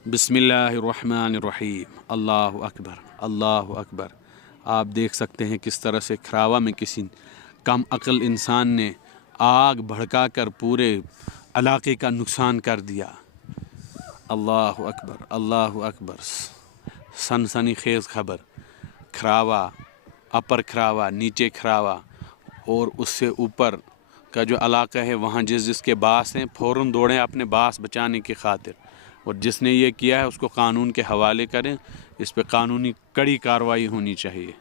बिस्मिल्लाहिर्रहमानिर्रहीम। अल्लाहु अकबर, अल्लाहु अकबर। आप देख सकते हैं किस तरह से खरावा में किसी कम अक्ल इंसान ने आग भड़का कर पूरे इलाके का नुकसान कर दिया। अल्लाहु अकबर, अल्लाहु अकबर। सनसनी खेज़ खबर। खरावा, अपर खरावा, नीचे खरावा और उससे ऊपर का जो इलाका है वहाँ जिसके बास हैं फ़ौरन दौड़ें अपने बास बचाने की खातिर, और जिसने ये किया है उसको कानून के हवाले करें। इस पे कानूनी कड़ी कार्रवाई होनी चाहिए।